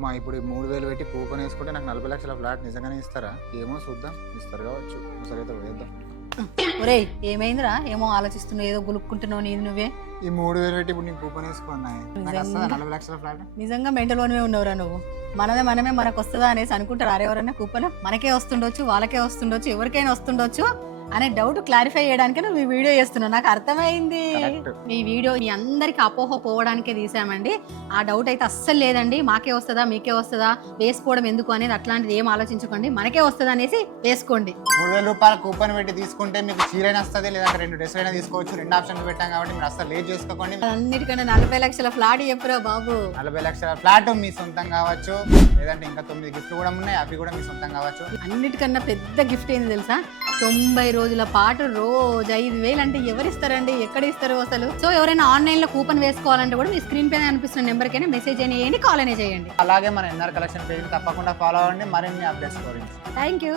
అమ్మ ఇప్పుడు 3,000 పెట్టి కూపన్ వేసుకుంటే నాకు 40 లక్షల ఫ్లాట్ నిజంగానే ఇస్తారా? ఏమో చూద్దాం, ఇస్తారు కావచ్చు. సరే అయితే వేద్దాం. ఒరేయ్ ఏమైందిరా? ఏమో ఆలోచిస్తున్నావు, ఏదో గులుక్కుంటున్నావు నీది నువ్వే. ఈ 3,000 పెట్టి ఇప్పుడు నీకు కూపన్ వేసుకున్నాయి, నాకు వస్తుందా 40 లక్షల ఫ్లాట్? నిజంగా మెంటల్లోనే ఉన్నవరా నువ్వు. మనమే మనకు వస్తుందా అనేసి అనుకుంటారు. ఎవరైనా కూపన్ మనకే వస్తుండొచ్చు, వాళ్ళకే వస్తుండొచ్చు, ఎవరికైనా వస్తుండొచ్చు అనే డౌట్ క్లారిఫై చేయడానికి నువ్వు ఈ వీడియో చేస్తున్నావు. నాకు అర్థమైంది. ఈ వీడియో మీ అందరికి అపోహ పోవడానికే తీసామండి. ఆ డౌట్ అయితే అస్సలు లేదండి. మాకే వస్తుందా మీకే వస్తుందా వేసుకోవడం ఎందుకు అనేది అట్లాంటిది ఏం ఆలోచించుకోండి. మనకే వస్తుందా అనేసి వేసుకోండి. 3,000 రూపాయల కూపన్ పెట్టి తీసుకుంటే మీకు చీరైనా వస్తుంది, లేదంటే 2 డ్రెస్సులైనా తీసుకోవచ్చు. 2 ఆప్షన్లు పెట్టాం కాబట్టి మీరు అస్సలు లేట్ చేసుకోకండి. అన్నిటికన్నా 40 లక్షల ఫ్లాట్ చెప్పురా బాబు. 40 లక్షల ఫ్లాట్ మీ సొంతం కావచ్చు, లేదంటే ఇంకా 9 గిఫ్ట్లు కూడా ఉన్నాయి, అవి కూడా మీ సొంతం కావచ్చు. అన్నిటికన్నా పెద్ద గిఫ్ట్ ఏంది తెలుసా? 90 రోజుల పాటు రోజు 5,000 అంటే ఎవరిస్తారండి? ఎక్కడ ఇస్తారు అసలు? సో ఎవరైనా ఆన్లైన్ లో కూపన్ వేసుకోవాలంటే కూడా మీ స్క్రీన్ పైన అనిపిస్తున్న నెంబర్ కైనా మెసేజ్ చేయండి, కాల్ అయినా చేయండి. అలాగే మన ఎన్ఆర్ కలెక్షన్ పేజ్ తప్పకుండా ఫాలో అవ్వండి మరిన్ని అప్డేట్స్ గురించి. Thank you.